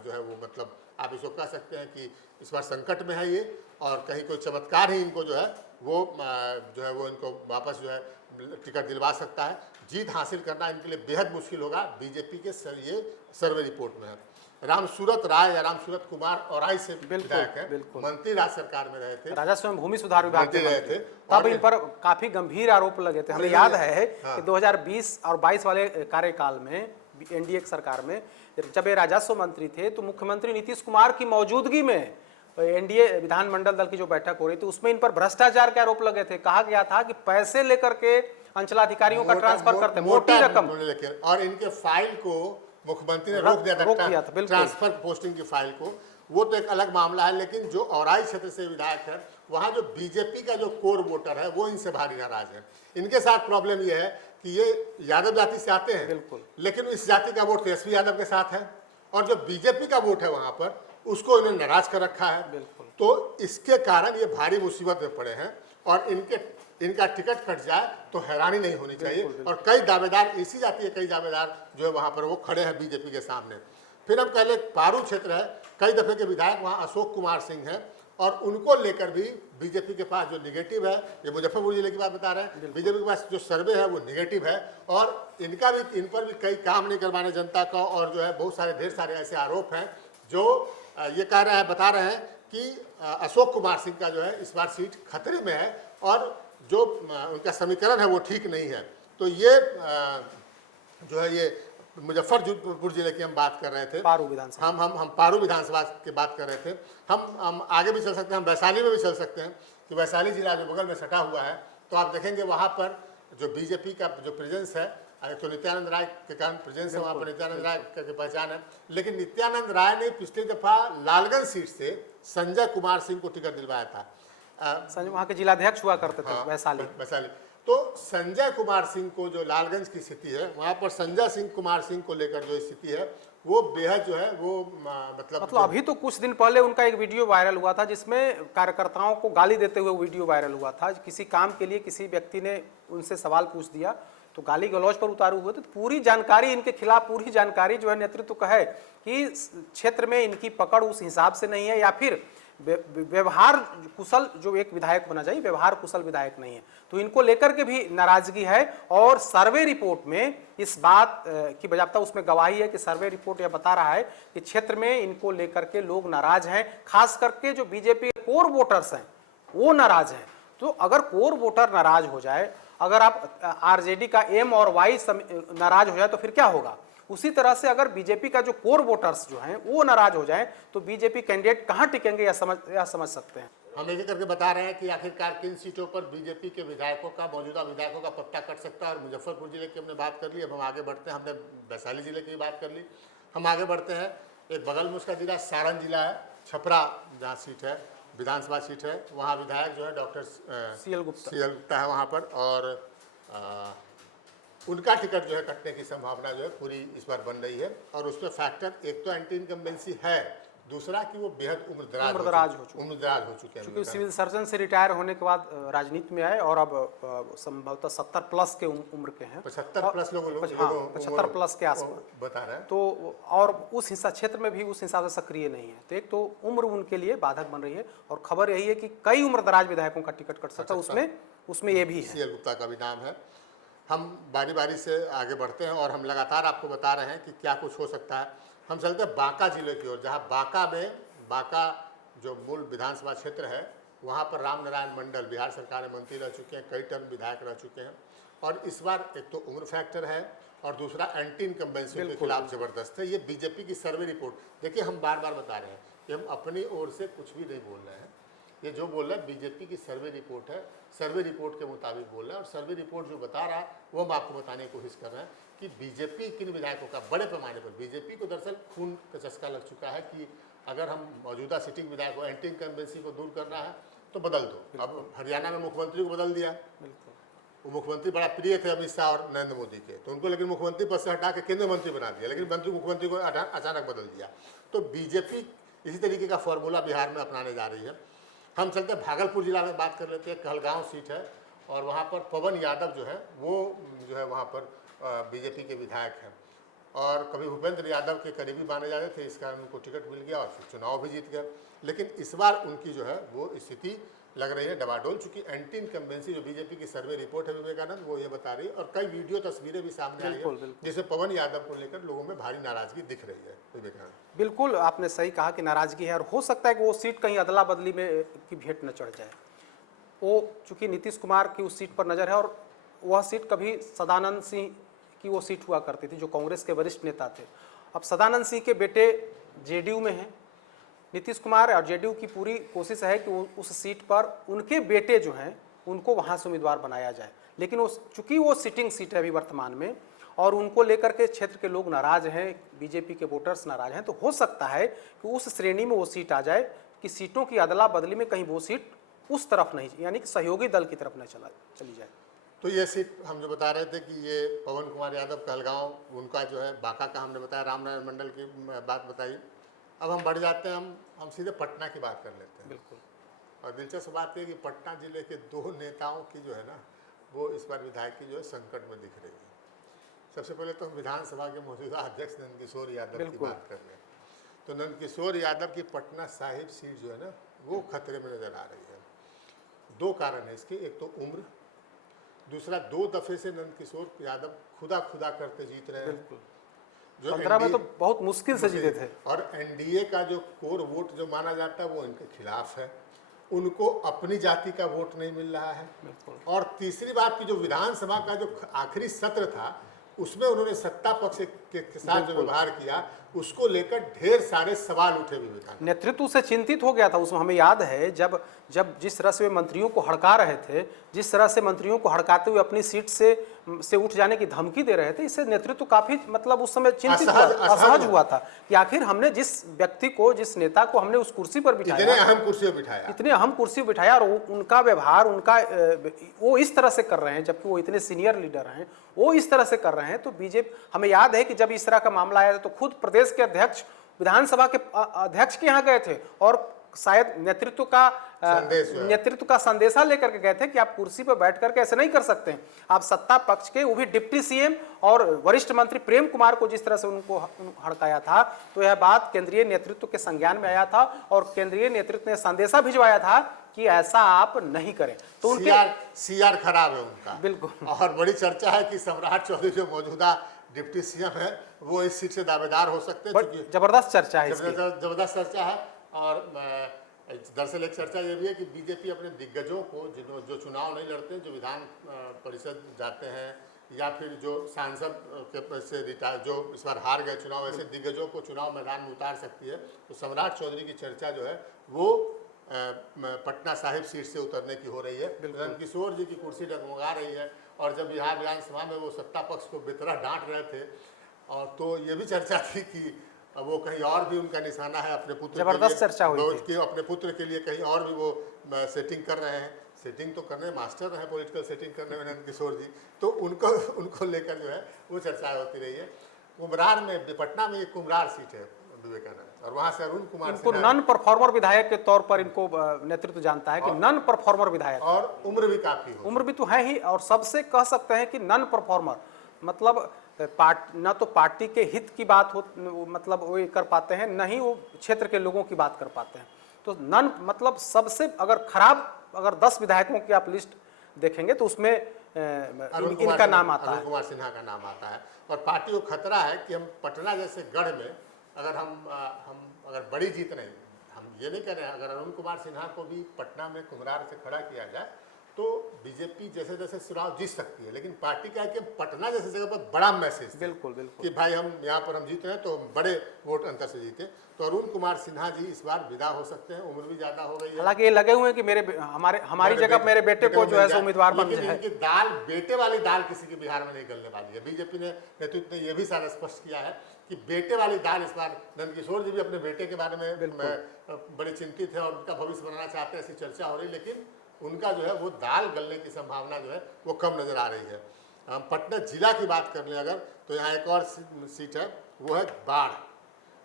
जो है वो, मतलब आप इसको कह सकते हैं कि इस बार संकट में है ये, और कहीं कोई चमत्कार ही इनको जो है वो इनको वापस जो है टिकट दिलवा सकता है। जीत हासिल करना इनके लिए बेहद मुश्किल होगा। बीजेपी के ये सर्वे रिपोर्ट में है। रामसूरत राय या रामसूरत कुमार औराई से विधायक है, मंत्री राज्य सरकार में रहे थे, राजस्व एवं भूमि सुधार विभाग के रहे थे। तब इन पर काफी गंभीर आरोप लगे थे। हमें याद है कि 2020 और 22 वाले कार्यकाल में एनडीए सरकार में जब ये राजस्व मंत्री थे तो मुख्यमंत्री नीतीश कुमार की मौजूदगी में एनडीए विधानमंडल दल की जो बैठक हो रही थी उसमें इन पर भ्रष्टाचार के आरोप लगे थे। कहा गया था कि पैसे लेकर के अंचलाधिकारियों का ट्रांसफर करते, मोटी रकम, और इनके फाइल को मुख्यमंत्री ने रोक दिया था ट्रांसफर पोस्टिंग की फाइल को। वो तो एक अलग मामला है, लेकिन जो औराई क्षेत्र से विधायक है वहाँ जो बीजेपी का जो कोर वोटर है वो इनसे भारी नाराज है। इनके साथ प्रॉब्लम ये है कि ये यादव जाति से आते हैं, लेकिन इस जाति का वोट तेजस्वी यादव के साथ है, और जो बीजेपी का वोट है वहाँ पर उसको इन्होंने नाराज कर रखा है। तो इसके कारण ये भारी मुसीबत में पड़े हैं, और इनका टिकट कट जाए तो हैरानी नहीं होनी चाहिए। और कई दावेदार, इसी जाति के कई दावेदार जो है वहाँ पर वो खड़े हैं बीजेपी के सामने। फिर हम कह लें पारू क्षेत्र है, कई दफे के विधायक वहाँ अशोक कुमार सिंह हैं, और उनको लेकर भी बीजेपी के पास जो निगेटिव है, ये मुजफ्फरपुर जिले की बात बता रहे हैं, बीजेपी के पास जो सर्वे है वो निगेटिव है, और इन पर भी कई काम नहीं करवाने जनता का, और जो है बहुत सारे ढेर सारे ऐसे आरोप हैं जो ये बता रहे हैं कि अशोक कुमार सिंह का जो है इस बार सीट खतरे में है, और जो उनका समीकरण है वो ठीक नहीं है। तो ये जो है ये मुजफ्फरपुर जिले की हम बात कर रहे थे, पारू विधानसभा, हम पारू विधानसभा की बात कर रहे थे। हम आगे भी चल सकते हैं, हम वैशाली में भी चल सकते हैं कि वैशाली जिला जो बगल में सटा हुआ है, तो आप देखेंगे वहाँ पर जो बीजेपी का जो प्रेजेंस है, तो नित्यानंद राय के कारण प्रेजेंस है वहाँ पर, नित्यानंद राय की पहचान है। लेकिन नित्यानंद राय ने पिछली दफा लालगंज सीट से संजय कुमार सिंह को टिकट दिलवाया था। संजय वहाँ के जिलाध्यक्ष हुआ करते थे वैशाली। तो संजय कुमार सिंह को जो लालगंज की स्थिति है वहाँ पर संजय कुमार सिंह को लेकर जो स्थिति है वो बेहद जो है वो मतलब अभी तो कुछ दिन पहले उनका एक वीडियो वायरल हुआ था जिसमें कार्यकर्ताओं को गाली देते हुए वीडियो वायरल हुआ था। किसी काम के लिए किसी व्यक्ति ने उनसे सवाल पूछ दिया तो गाली गलौज पर उतारू हुए थे। तो पूरी जानकारी इनके खिलाफ, पूरी जानकारी जो है नेतृत्व का है कि क्षेत्र में इनकी पकड़ उस हिसाब से नहीं है, या फिर व्यवहार कुशल जो एक विधायक बना चाहिए, व्यवहार कुशल विधायक नहीं है। तो इनको लेकर के भी नाराजगी है। और सर्वे रिपोर्ट में इस बात की बजाबता उसमें गवाही है कि सर्वे रिपोर्ट यह बता रहा है कि क्षेत्र में इनको लेकर के लोग नाराज हैं, खास करके जो बीजेपी के कोर वोटर्स हैं वो नाराज हैं। तो अगर कोर वोटर नाराज हो जाए, अगर आप आरजेडी का एम और वाई नाराज हो जाए तो फिर क्या होगा? उसी तरह से अगर बीजेपी का जो कोर वोटर्स जो हैं वो नाराज हो जाएं तो बीजेपी कैंडिडेट कहां टिकेंगे, यह समझ सकते हैं। हम एक करके बता रहे हैं कि आखिरकार किन सीटों पर बीजेपी के विधायकों का, मौजूदा विधायकों का पत्ता कट सकता है। और मुजफ्फरपुर जिले की हमने बात कर ली, अब हम आगे बढ़ते हैं। हमने वैशाली जिले की बात कर ली, हम आगे बढ़ते हैं। एक बगल में उसका जिला सारण जिला है, छपरा जहाँ सीट है, विधानसभा सीट है, वहाँ विधायक जो है डॉक्टर सीएल गुप्ता है वहाँ पर। और उनका टिकट जो है कटने की संभावना जो है पूरी इस बार बन रही है। और उसमें फैक्टर एक तो एंटी इनकम्बेंसी है, दूसरा कि वो बेहद उम्रदराज हो चुके हैं, क्योंकि सिविल सर्जन से रिटायर होने के बाद राजनीति में आए और अब संभवतः 70 प्लस के उम्र के हैं, 75 प्लस लोग 75 प्लस के आसपास बता रहे हैं। तो और उस हिस्सा क्षेत्र में भी उस हिसाब से सक्रिय नहीं है। तो एक तो उम्र उनके लिए बाधक बन रही है, और खबर यही है कि कई उम्रदराज विधायकों का टिकट कट सकता है, उसमें ये भी है। सीएल गुप्ता का भी नाम है। हम बारी बारी से आगे बढ़ते हैं और हम लगातार आपको बता रहे हैं कि क्या कुछ हो सकता है। हम चलते हैं बांका जिले की ओर, जहां बांका जो मूल विधानसभा क्षेत्र है, वहां पर राम नारायण मंडल बिहार सरकार में मंत्री रह चुके हैं, कई टर्म विधायक रह चुके हैं। और इस बार एक तो उम्र फैक्टर है और दूसरा एंटी इनकम्बेंसी के खिलाफ जबरदस्त है। ये बीजेपी की सर्वे रिपोर्ट देखिए, हम बार बार बता रहे हैं कि हम अपनी ओर से कुछ भी नहीं बोल रहे हैं। ये जो बोल रहा है बीजेपी की सर्वे रिपोर्ट है, सर्वे रिपोर्ट के मुताबिक बोल रहा है। और सर्वे रिपोर्ट जो बता रहा है वो हम आपको बताने की कोशिश कर रहे हैं कि बीजेपी किन विधायकों का बड़े पैमाने पर, बीजेपी को दरअसल खून का चस्का लग चुका है कि अगर हम मौजूदा सिटिंग विधायकों एंटी इनकम्बेंसी को दूर करना है तो बदल दो। अब हरियाणा में मुख्यमंत्री को बदल दिया, वो मुख्यमंत्री बड़ा प्रिय थे अमित शाह और नरेंद्र मोदी के, तो उनको लेकिन मुख्यमंत्री पद से हटा के केंद्रीय मंत्री बना दिया, लेकिन मुख्यमंत्री को अचानक बदल दिया। तो बीजेपी इसी तरीके का फॉर्मूला बिहार में अपनाने जा रही है। हम चलते भागलपुर जिला में बात कर लेते हैं। कहलगांव सीट है और वहाँ पर पवन यादव जो है वो जो है वहाँ पर बीजेपी के विधायक हैं, और कभी भूपेंद्र यादव के करीबी माने जाते थे, इस कारण उनको टिकट मिल गया और फिर चुनाव भी जीत गए। लेकिन इस बार उनकी जो है वो स्थिति लग रही है डबाडोल, चूंकि एंटी इनकम्बेंसी जो बीजेपी की सर्वे रिपोर्ट है विवेकानंद वो ये बता रही है, और कई वीडियो तस्वीरें भी सामने आई है जिससे पवन यादव को लेकर लोगों में भारी नाराजगी दिख रही है। विवेकानंद बिल्कुल आपने सही कहा कि नाराजगी है, और हो सकता है कि वो सीट कहीं अदला बदली में की भेंट न चढ़ जाए। वो चूंकि नीतीश कुमार की उस सीट पर नज़र है, और वह सीट कभी सदानंद सिंह की वो सीट हुआ करती थी जो कांग्रेस के वरिष्ठ नेता थे। अब सदानंद सिंह के बेटे जेडीयू में हैं, नीतीश कुमार और जेडीयू की पूरी कोशिश है कि उस सीट पर उनके बेटे जो हैं उनको वहां से उम्मीदवार बनाया जाए। लेकिन वो चूंकि वो सिटिंग सीट है अभी वर्तमान में, और उनको लेकर के क्षेत्र के लोग नाराज हैं, बीजेपी के वोटर्स नाराज हैं, तो हो सकता है कि उस श्रेणी में वो सीट आ जाए कि सीटों की अदला बदली में कहीं वो सीट उस तरफ नहीं, यानी कि सहयोगी दल की तरफ न चली जाए। तो ये सीट हम जो बता रहे थे कि ये पवन कुमार यादव कहलगांव उनका जो है, बांका का हमने बताया, रामनारायण मंडल की बात बताई। अब हम बढ़ जाते हैं, हम सीधे पटना की बात कर लेते हैं। बिल्कुल। और दिलचस्प बात है कि पटना जिले के दो नेताओं की जो है ना वो इस बार विधायक की जो है संकट में दिख रही है। सबसे पहले तो हम विधानसभा के मौजूदा अध्यक्ष नंदकिशोर यादव की बात कर रहे हैं। तो नंदकिशोर यादव की पटना साहिब सीट जो है ना वो खतरे में नजर आ रही है। दो कारण है इसके, एक तो उम्र, दूसरा 2 दफे से नंदकिशोर यादव खुदा करते जीत रहे हैं। जो 15 में तो बहुत मुश्किल से जीते थे, और एनडीए का जो कोर वोट जो माना जाता है वो इनके खिलाफ है, उनको अपनी जाति का वोट नहीं मिल रहा है। और तीसरी बात की जो विधानसभा का जो आखिरी सत्र था उसमें उन्होंने सत्ता पक्ष के साथ जो व्यवहार किया उसको लेकर ढेर सारे सवाल उठे। विवेकानंद नेतृत्व से चिंतित हो गया था उसमें। हमें याद है जब जिस तरह से वे मंत्रियों को हड़का रहे थे, जिस तरह से मंत्रियों को हड़काते हुए अपनी सीट से उठ जाने की धमकी दे रहे थे, इससे नेतृत्व काफी मतलब उस समय चिंतित असहज हुआ था कि आखिर हमने जिस व्यक्ति को, जिस नेता को हमने उस कुर्सी पर बिठाया, इतने अहम कुर्सी पर बिठाया, और उनका व्यवहार वो इस तरह से कर रहे हैं, जबकि वो इतने सीनियर लीडर हैं, वो इस तरह से कर रहे हैं। तो बीजेपी, हमें याद है कि जब इस तरह का मामला आया तो खुद प्रदेश के अध्यक्ष विधानसभा के अध्यक्ष के यहाँ गए थे और शायद नेतृत्व का संदेश है। नेतृत्व का संदेशा लेकर के गए थे कि आप कुर्सी पर बैठ करके ऐसे नहीं कर सकते हैं। आप सत्ता पक्ष के, वो भी डिप्टी सीएम और वरिष्ठ मंत्री प्रेम कुमार को जिस तरह से उनको हड़काया था, तो यह बात केंद्रीय नेतृत्व के संज्ञान में आया था और केंद्रीय नेतृत्व ने संदेशा भिजवाया था कि ऐसा आप नहीं करें। तो उनके सीआर खराब है उनका, बिल्कुल। और बड़ी चर्चा है कि सम्राट चौधरी जो मौजूदा डिप्टी सीएम है वो इस सीट से दावेदार हो सकते हैं, क्योंकि जबरदस्त चर्चा है इसकी। जबरदस्त चर्चा है। और दरअसल एक चर्चा ये भी है कि बीजेपी अपने दिग्गजों को, जो चुनाव नहीं लड़ते, जो विधान परिषद जाते हैं या फिर जो सांसद के से रिटायर, जो इस बार हार गए चुनाव, ऐसे दिग्गजों को चुनाव मैदान में उतार सकती है। तो सम्राट चौधरी की चर्चा जो है वो पटना साहिब सीट से उतरने की हो रही है। किशोर जी की कुर्सी डगमगा रही है, और जब बिहार विधानसभा में वो सत्ता पक्ष को बेतरह डांट रहे थे, और तो ये भी चर्चा थी कि वो कहीं और भी उनका निशाना है अपने पुत्र, जबरदस्त चर्चा हुई थी। अपने पुत्र के लिए कहीं और भी वो सेटिंग कर रहे हैं। सेटिंग तो करने मास्टर हैं, पॉलिटिकल सेटिंग करने में नंद किशोर जी, तो उनको लेकर जो है वो चर्चाएं होती रही है। कुम्हरार में, पटना में एक कुम्हरार सीट है विवेकानंद, और वहाँ से अरुण कुमार इनको नॉन परफॉर्मर विधायक के तौर पर इनको नेतृत्व जानता है कि नॉन परफॉर्मर विधायक, और उम्र भी काफी हो, उम्र भी तो है ही, और सबसे कह सकते हैं कि नॉन परफॉर्मर मतलब ना तो पार्टी के हित की बात हो, मतलब वो कर पाते हैं, न ही वो क्षेत्र के लोगों की बात कर पाते हैं। तो नॉन मतलब सबसे अगर खराब, अगर 10 विधायकों की आप लिस्ट देखेंगे तो उसमें इनका नाम आता है, अरुण कुमार सिन्हा का नाम आता है। और पार्टी को खतरा है कि हम पटना जैसे गढ़ में अगर हम अगर बड़ी जीत नहीं, हम ये नहीं कह रहे हैं, अगर अरुण कुमार सिन्हा को भी पटना में कुम्हरार से खड़ा किया जाए तो बीजेपी जैसे जैसे चुनाव जीत सकती है। लेकिन पार्टी का है कि पटना जैसे जगह पर बड़ा मैसेज, बिल्कुल कि भाई हम यहाँ पर हम जीत रहे हैं तो बड़े वोट अंतर से जीते। तो अरुण कुमार सिन्हा जी इस बार विदा हो सकते हैं, उम्र भी ज्यादा हो गई है। हालांकि ये लगे हुए हैं कि हमारी जगह मेरे बेटे को जो है उम्मीदवार बन जाए। इनकी दाल, बेटे वाली दाल किसी के बिहार में नहीं गलने वाली है। बीजेपी ने नेतृत्व ने यह भी सारा स्पष्ट किया है कि बेटे वाली दाल इस बार, नंद किशोर जी भी अपने बेटे के बारे में बड़े चिंतित है और उनका भविष्य बनाना चाहते हैं, ऐसी चर्चा हो रही, लेकिन उनका जो है वो दाल गलने की संभावना जो है वो कम नजर आ रही है। हम पटना जिला की बात कर लें अगर, तो यहाँ एक और सीट है, वो है बाढ़।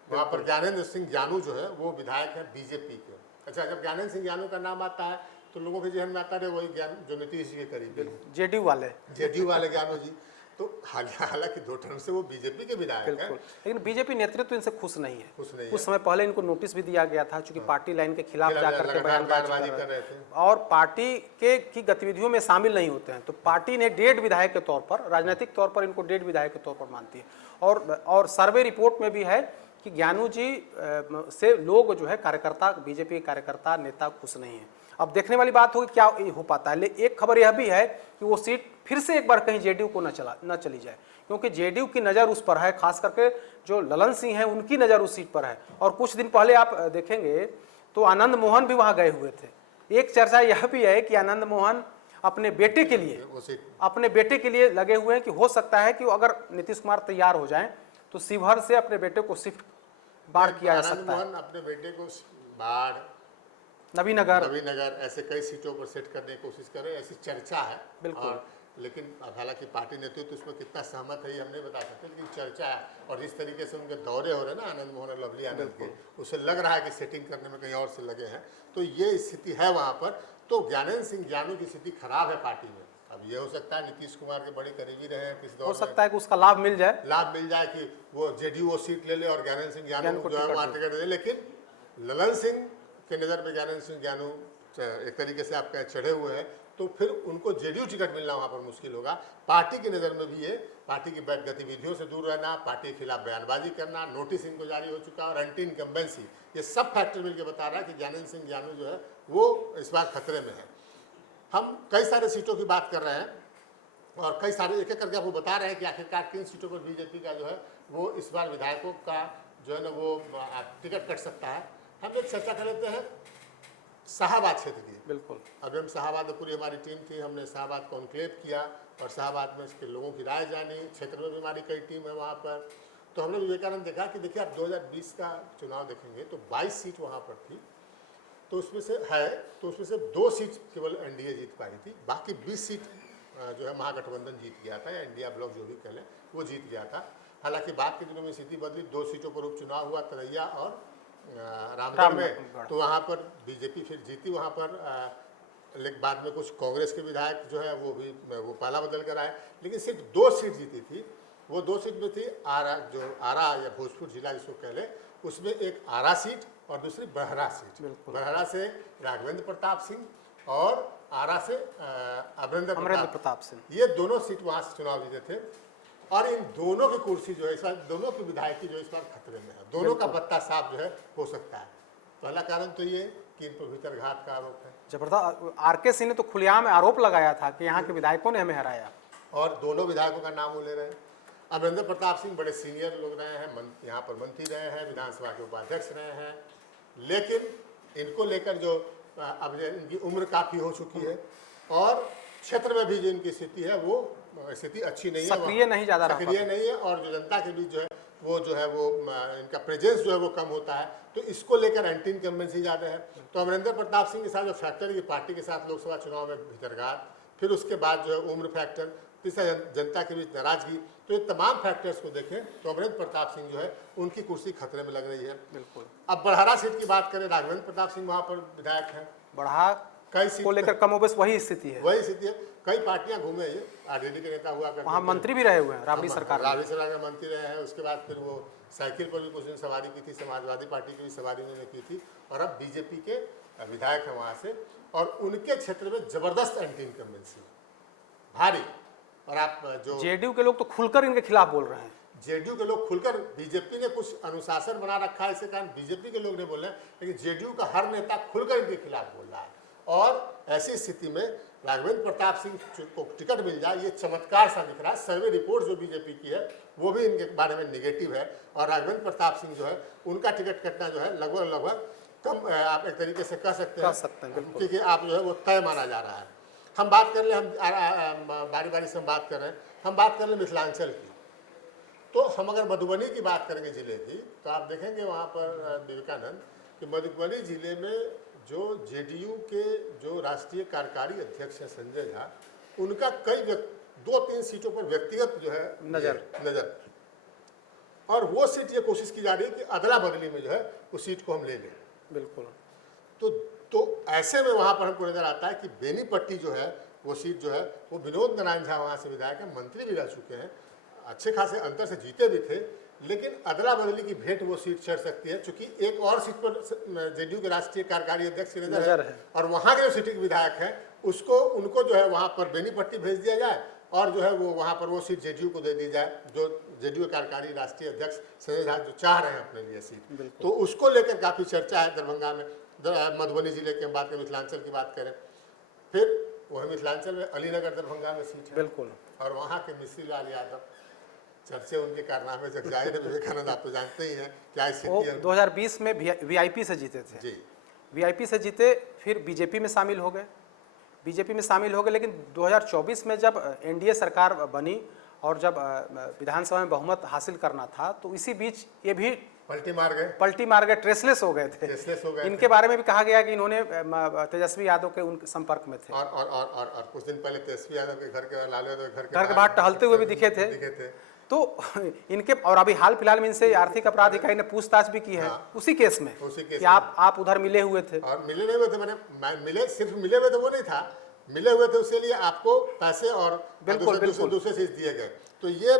वहाँ पर ज्ञानेंद्र सिंह ज्ञानू जो है वो विधायक है बीजेपी के। अच्छा, जब ज्ञानेंद्र सिंह ज्ञानू का नाम आता है तो लोगों के जहन में आता है वही ज्ञान जो नीतीश जी के करीबी है, जेडीयू वाले ज्ञानू जी। तो हालांकि 2 टर्म से वो बीजेपी के विधायक हैं, लेकिन बीजेपी नेतृत्व इनसे खुश नहीं है। कुछ समय पहले इनको नोटिस भी दिया गया था, चूंकि पार्टी लाइन के खिलाफ जाकर के बयानबाजी कर रहे थे और पार्टी की गतिविधियों में शामिल नहीं होते हैं। तो पार्टी ने डेड विधायक के तौर पर, राजनीतिक तौर पर इनको डेड विधायक के तौर पर मानती है। और सर्वे रिपोर्ट में भी है कि ज्ञानू जी से लोग जो है कार्यकर्ता, बीजेपी के कार्यकर्ता नेता खुश नहीं है। अब देखने वाली बात होगी क्या हो पाता है। एक खबर यह भी है कि वो सीट फिर से एक बार कहीं जेडीयू को न चली जाए, क्योंकि जेडीयू की नज़र उस पर है, खास करके जो ललन सिंह हैं उनकी नज़र उस सीट पर है। और कुछ दिन पहले आप देखेंगे तो आनंद मोहन भी वहाँ गए हुए थे। एक चर्चा यह भी है कि आनंद मोहन अपने बेटे के लिए लगे हुए हैं कि हो सकता है कि अगर नीतीश कुमार तैयार हो जाएं तो शिवहर से अपने बेटे को शिफ्ट बाढ़ किया जा सकता है। अपने बेटे को बाढ़, नवीनगर ऐसे कई सीटों पर सेट करने की कोशिश कर रहे हैं, ऐसी चर्चा है। बिल्कुल। लेकिन हालांकि पार्टी नेतृत्व उसमें कितना सहमत है ये हम नहीं बता सकते, लेकिन चर्चा है। और जिस तरीके से उनके दौरे हो रहे हैं ना आनंद मोहन और लवली आनंद के, उससे लग रहा है कि सेटिंग करने में कहीं और से लगे हैं। तो ये स्थिति है वहाँ पर। तो ज्ञानेंद्र सिंह ज्ञानू की स्थिति खराब है पार्टी में। अब ये हो सकता है नीतीश कुमार के बड़े करीबी रहे हैं, किस दौर हो सकता है कि उसका लाभ मिल जाए कि वो जेडीयू वो सीट ले ले और ज्ञानेंद्र सिंह ज्ञानू जो है वहाँ टिकट दे। लेकिन ललन सिंह के नज़र में ज्ञानेंद्र सिंह ज्ञानू एक तरीके से आप कहें चढ़े हुए हैं, तो फिर उनको जेडीयू टिकट मिलना वहाँ पर मुश्किल होगा। पार्टी की नज़र में भी ये, पार्टी की गतिविधियों से दूर रहना, पार्टी के खिलाफ बयानबाजी करना, नोटिस इनको जारी हो चुका और एंटी इनकम्बेंसी, ये सब फैक्टर मिलकर बता रहा है कि ज्ञानेंद्र सिंह ज्ञानू जो है वो इस बार खतरे में है। हम कई सारे सीटों की बात कर रहे हैं और कई सारे एक एक करके आपको बता रहे हैं कि आखिरकार किन सीटों पर बीजेपी का जो है वो इस बार विधायकों का जो है ना वो टिकट कट सकता है। हम एक चर्चा कर लेते हैं शाहाबाद क्षेत्र की। बिल्कुल। अभी हम शाहाबाद में पूरी हमारी टीम थी, हमने शाहाबाद कॉन्क्लेव किया और शाहाबाद में इसके लोगों की राय जानी। क्षेत्र में भी हमारी कई टीम है वहाँ पर। तो हमने विवेकानंद देखा कि देखिए आप 2020 का चुनाव देखेंगे तो 22 सीट वहाँ पर थी, तो उसमें से 2 सीट केवल एनडीए जीत पाई थी, बाकी 20 सीट जो है महागठबंधन जीत गया था, या इंडिया ब्लॉक जो भी कह लें वो जीत गया था। हालांकि बाद के दिनों में स्थिति बदली, 2 सीटों पर उपचुनाव हुआ, तरैया और रामगढ़ में, तो वहाँ पर बीजेपी फिर जीती वहाँ पर, लेकिन बाद में कुछ कांग्रेस के विधायक जो है वो पाला बदल कर आए, लेकिन सिर्फ 2 सीट जीती थी। वो 2 सीट में थी आरा, जो आरा या भोजपुर जिला जिसको कह ले, उसमें एक आरा सीट और दूसरी बड़हरा सीट। बड़हरा से राघवेंद्र प्रताप सिंह और आरा से अमरेंद्र प्रताप सिंह, ये दोनों सीट वहाँ से चुनाव जीते थे। और इन दोनों की कुर्सी जो है इस बार, दोनों की विधायकी जो इस बार खतरे में है, दोनों का पत्ता साफ जो है हो सकता है। पहला कारण तो ये कि इन पर भीतरघात का आरोप है। जबरदस्त। आरके सिंह ने तो खुलेआम आरोप लगाया था कि यहाँ के विधायकों ने हमें हराया, और दोनों विधायकों का नाम वो ले रहे हैं। अमरेंद्र प्रताप सिंह बड़े सीनियर लोग रहे हैं, यहाँ पर मंत्री रहे हैं, विधानसभा के उपाध्यक्ष रहे हैं, लेकिन इनको लेकर जो अब इनकी उम्र काफ़ी हो चुकी है और क्षेत्र में भी जो इनकी स्थिति है वो स्थिति अच्छी नहीं है, सक्रिय नहीं ज़्यादा, सक्रिय नहीं है, और जो जनता के बीच जो है वो इनका प्रेजेंस जो है वो कम होता है, तो इसको लेकर एंटी इनकम्बेंसी ज़्यादा है। तो अमरेंद्र प्रताप सिंह के साथ जो फैक्टर, ये पार्टी के साथ लोकसभा चुनाव में भीतरघात, फिर उसके बाद जो है उम्र फैक्टर, तीसरा जनता के बीच नाराजगी, तो ये तमाम फैक्टर्स को देखें तो अमरेंद्र प्रताप सिंह जो है उनकी कुर्सी खतरे में लग रही है। बिल्कुल। अब बड़हरा सीट की बात करें, राघवेंद्र प्रताप सिंह वहाँ पर विधायक हैं, बढ़ा कई सीट को लेकर कमोबेश वही स्थिति है, वही स्थिति है। कई पार्टियां घूमे, ये आरजेडी के नेता हुआ करते, वहाँ मंत्री भी रहे हुए हैं, राबड़ी सरकार में मंत्री रहे हैं। उसके बाद फिर वो साइकिल पर भी कुछ दिन सवारी की थी, समाजवादी पार्टी की भी सवारी उन्होंने की थी, और अब बीजेपी के विधायक हैं वहाँ से, और उनके क्षेत्र में जबरदस्त एंटी इनकम्बेंसी भारी। और आप जो जेडीयू के लोग तो खुलकर इनके खिलाफ बोल रहे हैं, जेडीयू के लोग खुलकर, बीजेपी ने कुछ अनुशासन बना रखा है, इसी कारण बीजेपी के लोग नहीं बोल रहे हैं, लेकिन जेडीयू का हर नेता खुलकर इनके खिलाफ बोल रहा है। और ऐसी स्थिति में राघवेंद्र प्रताप सिंह को टिकट मिल जाए, ये चमत्कार सा दिख रहा है। सर्वे रिपोर्ट जो बीजेपी की है वो भी इनके बारे में निगेटिव है, और राघवेंद्र प्रताप सिंह जो है उनका टिकट कटना जो है लगभग कम, आप एक तरीके से कह सकते हैं, क्योंकि आप जो है वो तय माना जा रहा है। हम बात कर ले, हम बारी बारी से हम बात कर रहे हैं, हम बात कर ले मिथिलांचल की, तो हम अगर मधुबनी की बात करेंगे ज़िले की, तो आप देखेंगे वहाँ पर विवेकानंद कि मधुबनी ज़िले में जो जेडीयू के जो राष्ट्रीय कार्यकारी अध्यक्ष हैं संजय झा, उनका कई 2-3 सीटों पर व्यक्तिगत जो है नजर, और वो सीट ये कोशिश की जा रही है कि अदला बदली में जो है उस सीट को हम ले लें। बिल्कुल। तो ऐसे में वहाँ पर हमको नजर आता है कि बेनीपट्टी जो है वो सीट जो है वो विनोद नारायण झा वहाँ से विधायक हैं, मंत्री भी रह चुके हैं, अच्छे खासे अंतर से जीते भी थे, लेकिन अदला बदली की भेंट वो सीट चढ़ सकती है, क्योंकि एक और सीट पर जेडीयू के राष्ट्रीय कार्यकारी अध्यक्ष की नजर है, और वहाँ के जो सिटिंग विधायक हैं उनको जो है वहाँ पर बेनीपट्टी भेज दिया जाए, और जो है वो वहाँ पर वो सीट जेडीयू को दे दी जाए, जो जेडीयू कार्यकारी राष्ट्रीय अध्यक्ष संजय झा जो चाह रहे हैं अपने लिए सीट, तो उसको लेकर काफ़ी चर्चा है दरभंगा में। मधुबनी जिले की हम बात करें, मिथिलांचल की बात करें, फिर वह मिथिलांचल में अलीनगर दरभंगा में सीट है, बिल्कुल, और वहाँ के मिश्री लाल यादव, चर्चे उनके कारनामे जग जाहिर है, विवेकानंद आप तो जानते ही हैं क्या स्थिति है। 2020 में वीआईपी से जीते थे जी, वीआईपी से जीते, फिर बीजेपी में शामिल हो गए, लेकिन 2024 में जब एनडीए सरकार बनी और जब विधानसभा में बहुमत हासिल करना था, तो इसी बीच ये भी पलटी मार गए, ट्रेसलेस हो गए थे। इनके बारे में भी कहा गया कि इन्होंने तेजस्वी यादव के उनके संपर्क में थे, और कुछ दिन पहले तेजस्वी यादव के घर के लालू यादव घर के बाहर टहलते हुए भी दिखे थे। तो इनके, और अभी हाल फिलहाल में इनसे आर्थिक अपराध इकाई ने पूछताछ भी की है, उसी केस में कि आप उधर मिले हुए थे, और मिले नहीं हुए थे, मैंने सिर्फ मिले हुए थे वो नहीं था, मिले हुए थे उसके लिए आपको पैसे और दूसरे चीज दिए गए, तो ये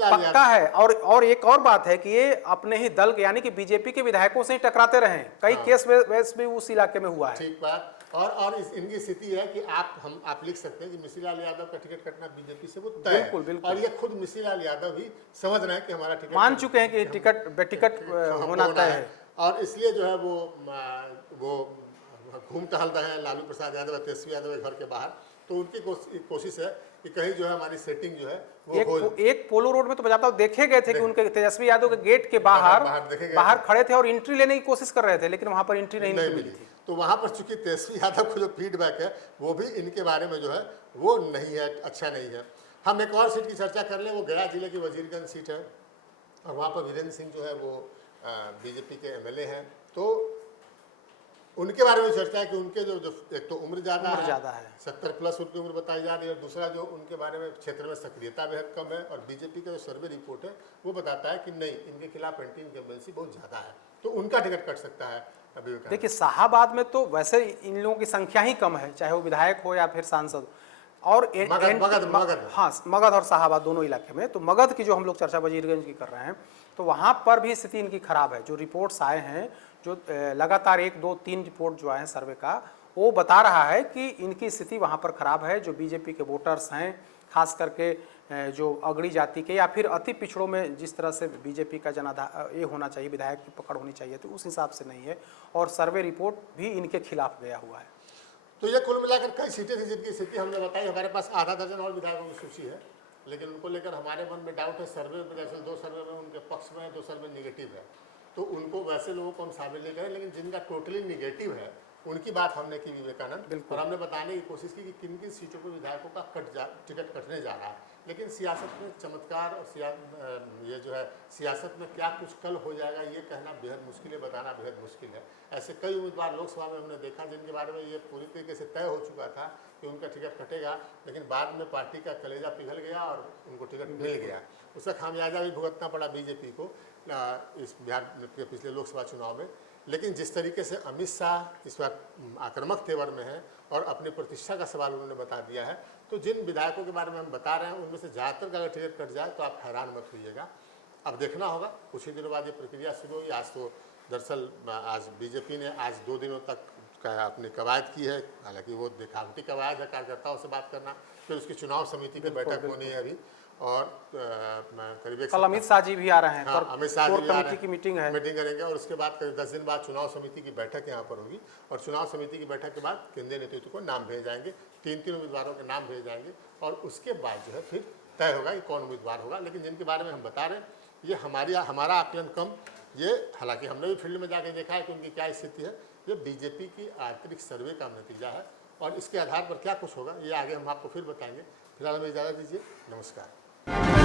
पक्का है। और एक और बात है कि ये अपने ही दल के यानी कि बीजेपी के विधायकों से ही टकराते रहे, कई केस वैस भी उस इलाके में हुआ है। ठीक बात। और इनकी स्थिति है कि आप लिख सकते हैं कि मिश्री लाल यादव का टिकट कटना बीजेपी से वो तय है, और ये खुद मिश्री लाल यादव ही समझ रहे हैं कि हमारा टिकट, मान चुके हैं कि टिकट होना तय है, और इसलिए जो है वो घूम टहल रहे हैं लालू प्रसाद यादव, तेजस्वी यादव के घर के बाहर। तो उनकी कोशिश है कि कहीं जो है हमारी सेटिंग जो है वो एक पोलो रोड में तो बजाता हूँ देखे गए थे कि उनके तेजस्वी यादव के गेट के बाहर खड़े थे और एंट्री लेने की कोशिश कर रहे थे, लेकिन वहां पर एंट्री नहीं मिली थी। तो वहां पर चूंकि तेजस्वी यादव को जो फीडबैक है वो भी इनके बारे में जो है वो नहीं है, अच्छा नहीं है। हम एक और सीट की चर्चा कर लें, वो गया जिले की वजीरगंज सीट है, और वहाँ पर वीरेंद्र सिंह जो है वो बीजेपी के एमएलए हैं। तो उनके बारे में चर्चा है कि उनके जो एक तो उम्र ज़्यादा है, 70+ उनकी उम्र बताई जा रही है, और दूसरा जो उनके बारे में क्षेत्र में सक्रियता बेहद कम है, और बीजेपी का जो सर्वे रिपोर्ट है वो बताता है कि नहीं, इनके खिलाफ एंटी इनकम्बेंसी बहुत ज़्यादा है। तो उनका टिकट कट सकता है अभी। देखिए शाहाबाद में तो वैसे इन लोगों की संख्या ही कम है, चाहे वो विधायक हो या फिर सांसद। और मगध। हाँ, मगध और शाहाबाद दोनों इलाके में। तो मगध की जो हम लोग चर्चा वजीरगंज की कर रहे हैं, तो वहाँ पर भी स्थिति इनकी खराब है। जो रिपोर्ट्स आए हैं, जो लगातार 1, 2, 3 रिपोर्ट जो आए हैं सर्वे का, वो बता रहा है कि इनकी स्थिति वहाँ पर खराब है। जो बीजेपी के वोटर्स हैं, खास करके जो अगड़ी जाति के या फिर अति पिछड़ों में जिस तरह से बीजेपी का जनाधार ये होना चाहिए, विधायक की पकड़ होनी चाहिए, तो उस हिसाब से नहीं है। और सर्वे रिपोर्ट भी इनके खिलाफ गया हुआ है। तो ये कुल मिलाकर कई सीटें थी जिनकी स्थिति हमने बताई। हमारे पास आधा दर्जन और विधायकों की सूची है, लेकिन उनको लेकर हमारे मन में डाउट है। सर्वे में दरअसल 2 सर्वे में उनके पक्ष में है, 2 सर्वे निगेटिव है, तो उनको वैसे लोगों को हम शामिल नहीं करें। लेकिन जिनका टोटली निगेटिव है उनकी बात हमने की विवेकानंद, और हमने बताने की कोशिश की कि किन किन सीटों पर विधायकों का टिकट कटने जा रहा है। लेकिन सियासत में चमत्कार और ये जो है सियासत में क्या कुछ कल हो जाएगा ये कहना बेहद मुश्किल है, बताना बेहद मुश्किल है। ऐसे कई उम्मीदवार लोकसभा में हमने देखा जिनके बारे में ये पूरी तरीके से तय हो चुका था कि उनका टिकट कटेगा, लेकिन बाद में पार्टी का कलेजा पिघल गया और उनको टिकट मिल गया। उसका खामियाजा भी भुगतना पड़ा बीजेपी को इस बिहार के पिछले लोकसभा चुनाव में। लेकिन जिस तरीके से अमित शाह इस बार आक्रामक तेवर में है और अपनी प्रतिष्ठा का सवाल उन्होंने बता दिया है, तो जिन विधायकों के बारे में हम बता रहे हैं उनमें से ज़्यादातर का अगर टिकट कट जाए तो आप हैरान मत होइएगा। अब देखना होगा, कुछ ही दिनों बाद ये प्रक्रिया शुरू हुई। आज तो दरअसल आज बीजेपी ने आज 2 दिनों तक अपनी कवायद की है, हालांकि वो दिखावटी कवायद है, कार्यकर्ताओं से बात करना। फिर उसकी चुनाव समिति की बैठक होनी है अभी, और करीब कल अमित शाह जी भी आ रहे हैं। हाँ, अमित शाह जी कमेटी की मीटिंग करेंगे, और उसके बाद करीब 10 दिन बाद चुनाव समिति की बैठक यहाँ पर होगी। और चुनाव समिति की बैठक के बाद केंद्रीय नेतृत्व को नाम भेजे जाएंगे, 3 उम्मीदवारों के नाम भेजे जाएंगे, और उसके बाद जो है फिर तय होगा कि कौन उम्मीदवार होगा। लेकिन जिनके बारे में हम बता रहे हैं, ये हमारा आकलन कम, ये हालांकि हमने भी फील्ड में जाके देखा है कि उनकी क्या स्थिति है। ये बीजेपी की आंतरिक सर्वे का नतीजा है, और इसके आधार पर क्या कुछ होगा ये आगे हम आपको फिर बताएंगे। फिलहाल हमें इजाज़त दीजिए, नमस्कार।